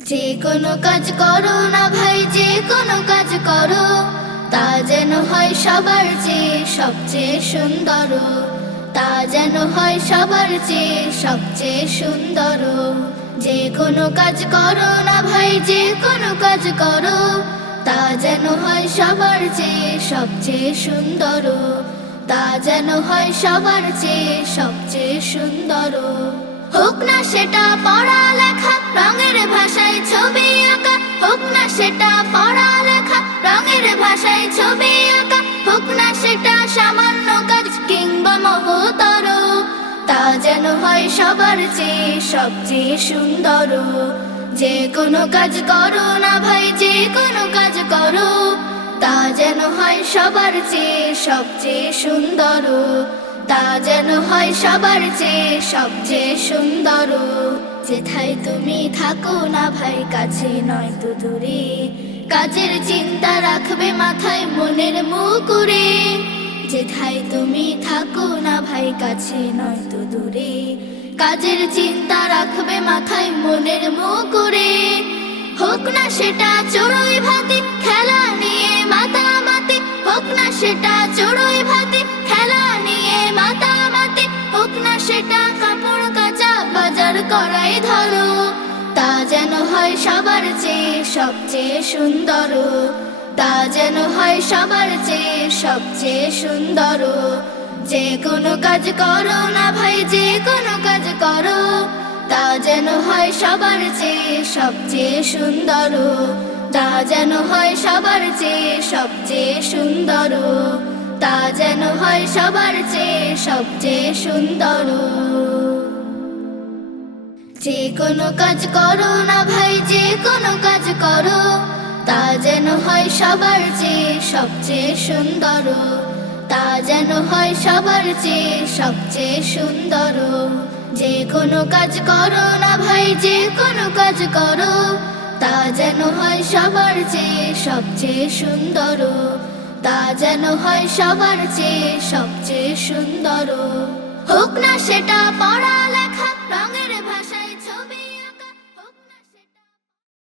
যে কোনো কাজ করো না ভাই, যে কোনো কাজ করো, তা যেন হয় সবার চেয়ে সবচেয়ে সুন্দর। তা যেন হয় সবার চেয়ে সবচেয়ে সুন্দর। যে কোনো কাজ করো না ভাই, যে কোনো কাজ করো, তা যেন হয় সবার চেয়ে সবচেয়ে সুন্দর। তা যেন হয় সবার চেয়ে সবচেয়ে সুন্দর। হোক না সেটা পড়ালেখা, রঙের ভাষায় ছবি আঁকা। হোক না সেটা পড়ালেখা, রঙের ভাষায় ছবি আঁকা। হোক না সেটা সামান্য কাজ কিংবা মহতর, তা যেন হয় সবার চেয়ে সবচেয়ে সুন্দর। যে কোনো কাজ করো না ভাই, যে কোনো কাজ করো, তা যেন হয় সবার চেয়ে সবচেয়ে সুন্দর। তা যেন হয় সবার চেয়ে সবচেয়ে সুন্দর। যেথায় তুমি থাকো না ভাই, কাছে নয় তো দূরে, কাজের চিন্তা রাখবে মাথায় মনের মুকুরে। যেথায় তুমি থাকো না ভাই, কাছে নয় তো দূরে, কাজের চিন্তা রাখবে মাথায় মনের মুকুরে। হোক না সেটা চড়ুই ভাতি, খেলা নিয়ে মাতামাতি। হোক না সেটা চড়ুই ভাতি, খেলা নিয়ে মাতামাতি। হোক না সেটা কাপড় কাচা, বাজার করাই ধরো, তা যেন হয় সবার চেয়ে সবচেয়ে সুন্দর। তা যেন হয় সবার চেয়ে সবচেয়ে সুন্দর। যে কোনো কাজ করো না ভাই, যে কোনো কাজ করো, তা যেন হয় সবার চেয়ে সবচেয়ে সুন্দর। তা যেন হয় সবার চেয়ে সবচেয়ে সুন্দর। তা যেন হয় সবার চেয়ে সবচেয়ে সুন্দর। যে কোনো কাজ করো না ভাই, যে কোনো কাজ করো, তা যেন হয় সবার চেয়ে সবচেয়ে সুন্দর। তা যেন হয় সবার চেয়ে সবচেয়ে সুন্দর। যে কোনো কাজ করো না ভাই, যে কোনো কাজ করো, তা যেন হয় সবার চেয়ে সবচেয়ে সুন্দর। তা যেন হয় সবার চেয়ে সবচেয়ে সুন্দর। হোক না সেটা পড়া